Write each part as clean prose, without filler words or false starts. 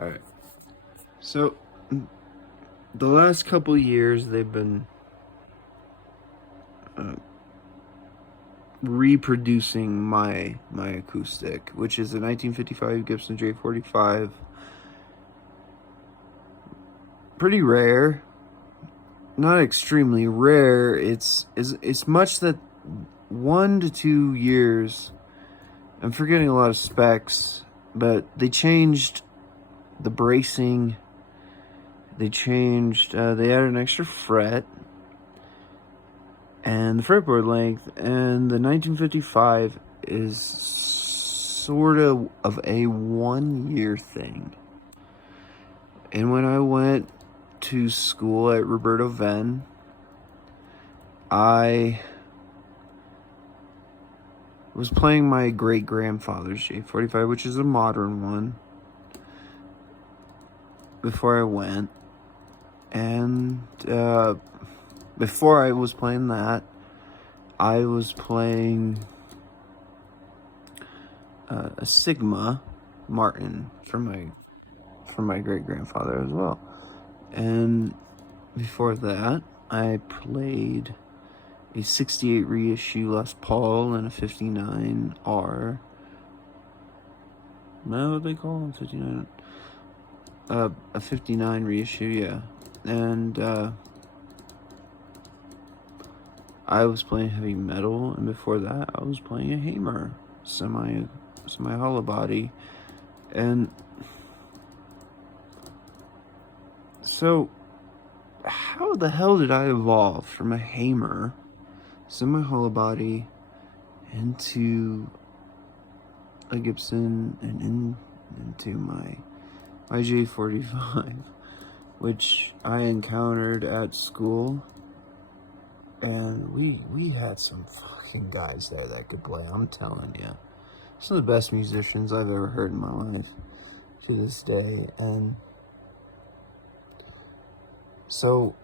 Alright. So, the last couple years, they've been uh, reproducing my acoustic, which is a 1955 Gibson J45. Pretty rare. Not extremely rare. It's much that 1 to 2 years. I'm forgetting a lot of specs, but they changed the bracing. They added an extra fret and the fretboard length, and the 1955 is sort of a 1 year thing. And when I went to school at Roberto Venn, I was playing my great-grandfather's J45, which is a modern one, before I went. And before I was playing that, I was playing a Sigma Martin from my great-grandfather as well. And before that, I played a 68 reissue Les Paul and a 59R. No, what they call them? 59. A 59 reissue, yeah. And I was playing heavy metal, and before that, I was playing a Hamer semi hollow body. And so, how the hell did I evolve from a Hamer semi hollow body into a Gibson and into my J45, which I encountered at school? And we had some fucking guys there that could play, I'm telling you. Some of the best musicians I've ever heard in my life to this day. And so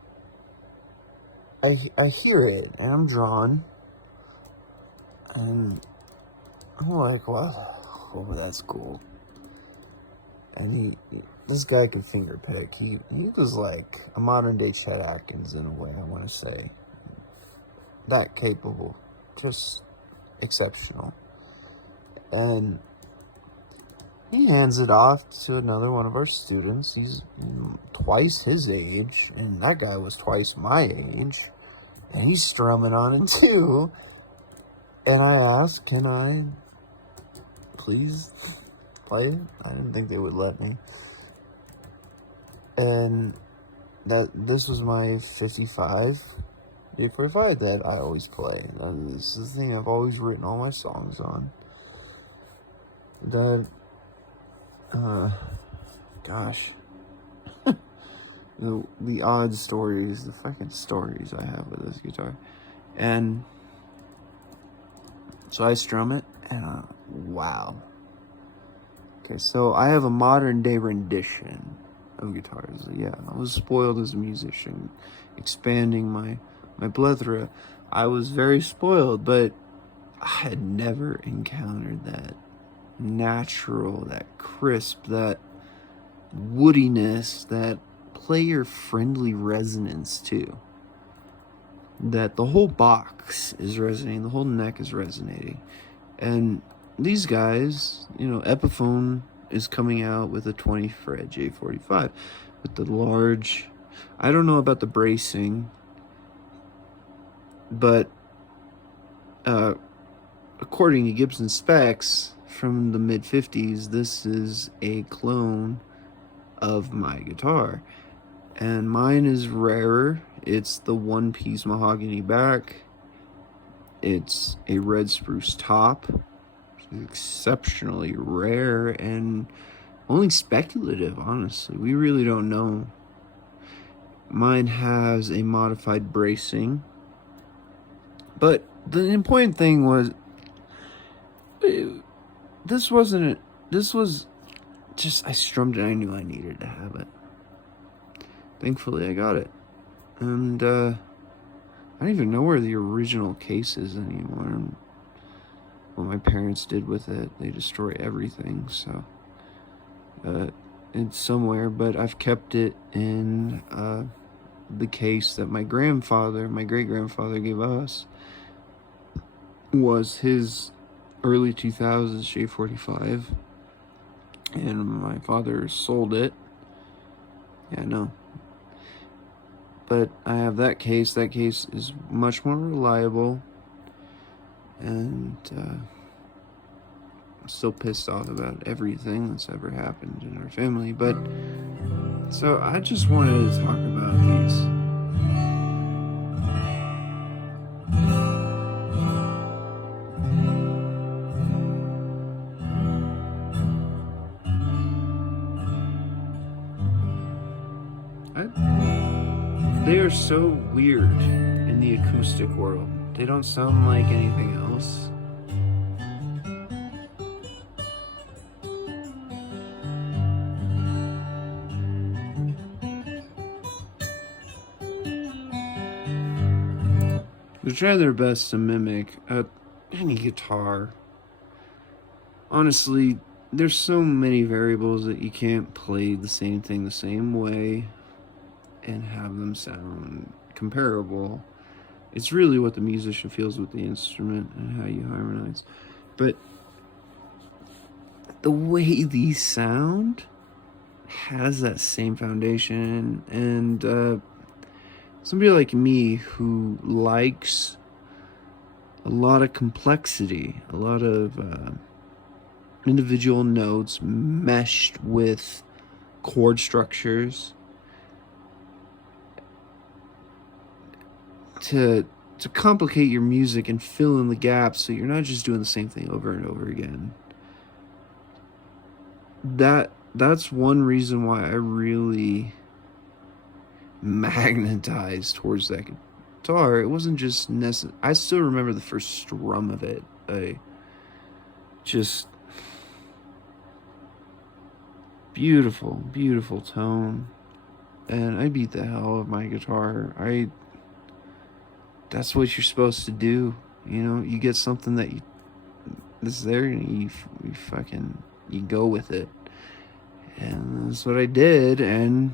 I hear it and I'm drawn, and I'm like, what? Oh, that's cool. And this guy could finger pick. He was like a modern day Chet Atkins in a way, I want to say. That capable, just exceptional. And he hands it off to another one of our students. He's twice his age, and that guy was twice my age, and he's strumming on it too. And I asked, can I please play it? I didn't think they would let me. And this was my 55 J45 that I always play. And this is the thing I've always written all my songs on. That gosh, the odd stories, the fucking stories I have with this guitar. And so I strum it, and wow. Okay, so I have a modern day rendition of guitars. Yeah, I was spoiled as a musician, expanding my plethora. I was very spoiled, but I had never encountered that natural, that crisp, that woodiness, that player-friendly resonance too. That the whole box is resonating, the whole neck is resonating. And these guys, Epiphone is coming out with a 20 fret J45 with the large, I don't know about the bracing, but according to Gibson specs from the mid-50s, this is a clone of my guitar. And mine is rarer. It's the one-piece mahogany back. It's a red spruce top. It's exceptionally rare and only speculative, honestly. We really don't know. Mine has a modified bracing. But the important thing was, this was just, I strummed it, I knew I needed to have it. Thankfully, I got it. And I don't even know where the original case is anymore. And what my parents did with it, they destroy everything. So It's somewhere, but I've kept it in the case that my great-grandfather gave us. Was his early 2000s J45, and my father sold it. Yeah, no. But I have that case. That case is much more reliable, and I'm still pissed off about everything that's ever happened in our family. But so I just wanted to talk about these. They are so weird in the acoustic world. They don't sound like anything else. They're trying their best to mimic any guitar. Honestly, there's so many variables that you can't play the same thing the same way and have them sound comparable. It's really what the musician feels with the instrument and how you harmonize. But the way these sound has that same foundation, and somebody like me who likes a lot of complexity, a lot of individual notes meshed with chord structures, to complicate your music and fill in the gaps so you're not just doing the same thing over and over again. That's one reason why I really magnetized towards that guitar. It wasn't just I still remember the first strum of it. Just beautiful tone, and I beat the hell out of my guitar. That's what you're supposed to do. You know, you get something that's there, and you go with it. And that's what I did, and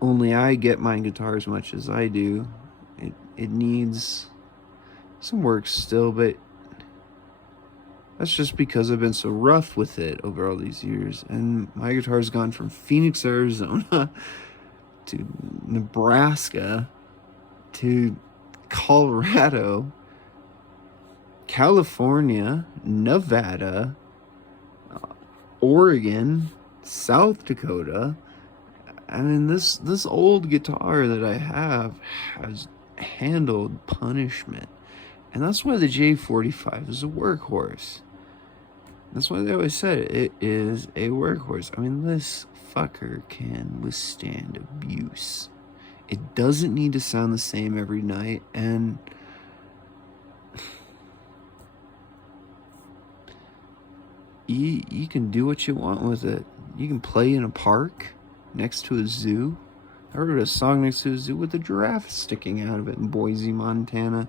only I get my guitar as much as I do. It needs some work still, but that's just because I've been so rough with it over all these years. And my guitar's gone from Phoenix, Arizona to Nebraska to Colorado, California, Nevada, Oregon, South Dakota. I mean, this old guitar that I have has handled punishment. And that's why the J45 is a workhorse. That's why they always said it is a workhorse. I mean, this fucker can withstand abuse. It doesn't need to sound the same every night, and you can do what you want with it. You can play in a park next to a zoo. I wrote a song next to a zoo with a giraffe sticking out of it in Boise, Montana.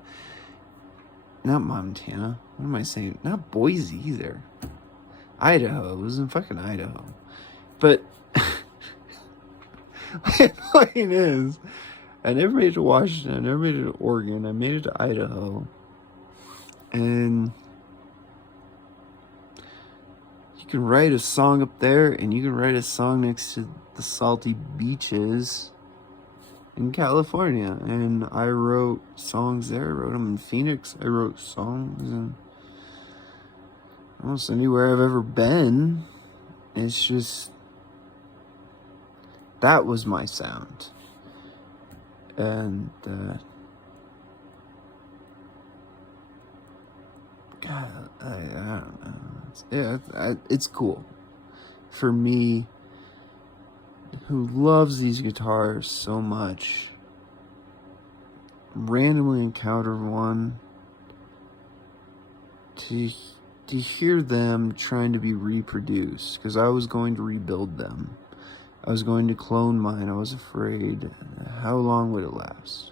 Not Montana. What am I saying? Not Boise either. Idaho. It was in fucking Idaho. But my point is, I never made it to Washington. I never made it to Oregon. I made it to Idaho. And you can write a song up there, and you can write a song next to the salty beaches in California. And I wrote songs there. I wrote them in Phoenix. I wrote songs in almost anywhere I've ever been. It's just, that was my sound. And God, I don't know. It's cool for me, who loves these guitars so much, randomly encountered one, to hear them trying to be reproduced, because I was going to rebuild them. I was going to clone mine. I was afraid. How long would it last?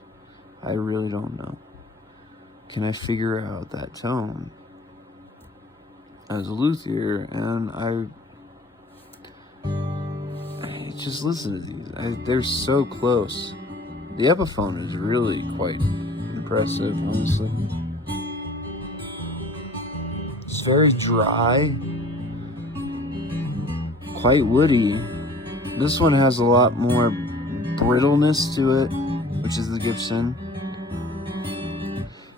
I really don't know. Can I figure out that tone? as a luthier, and I just listen to these. They're so close. The Epiphone is really quite impressive, honestly. It's very dry, quite woody. This one has a lot more brittleness to it, which is the Gibson.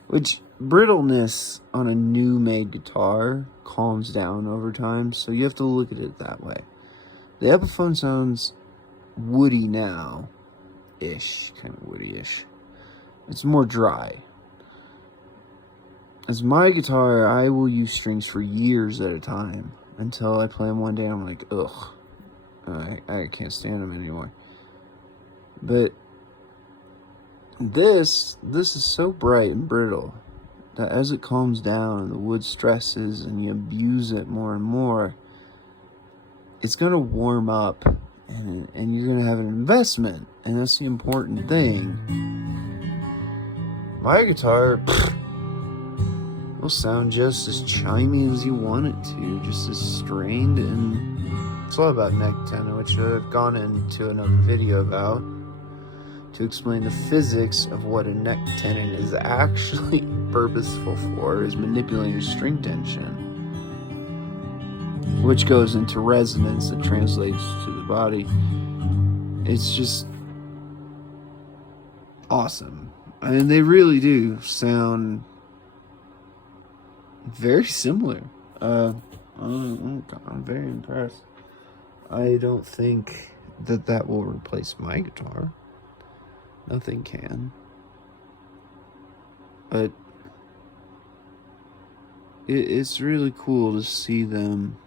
Which, brittleness on a new made guitar calms down over time, so you have to look at it that way. The Epiphone sounds woody now-ish, kind of woody-ish. It's more dry. As my guitar, I will use strings for years at a time until I play them one day and I'm like, ugh, I can't stand them anymore. But this is so bright and brittle that as it calms down and the wood stresses and you abuse it more and more, it's going to warm up and you're going to have an investment, and that's the important thing. My guitar will sound just as chimey as you want it to, just as strained, and it's all about neck tenon, which I've gone into another video about to explain the physics of what a neck tenon is actually purposeful for, is manipulating string tension, which goes into resonance that translates to the body. It's just awesome. And they really do sound very similar. I'm very impressed. I don't think that will replace my guitar. Nothing can. But it's really cool to see them,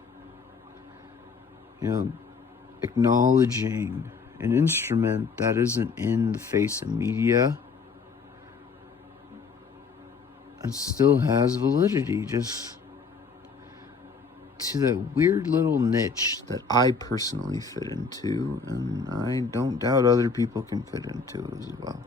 acknowledging an instrument that isn't in the face of media and still has validity, just to that weird little niche that I personally fit into, and I don't doubt other people can fit into it as well.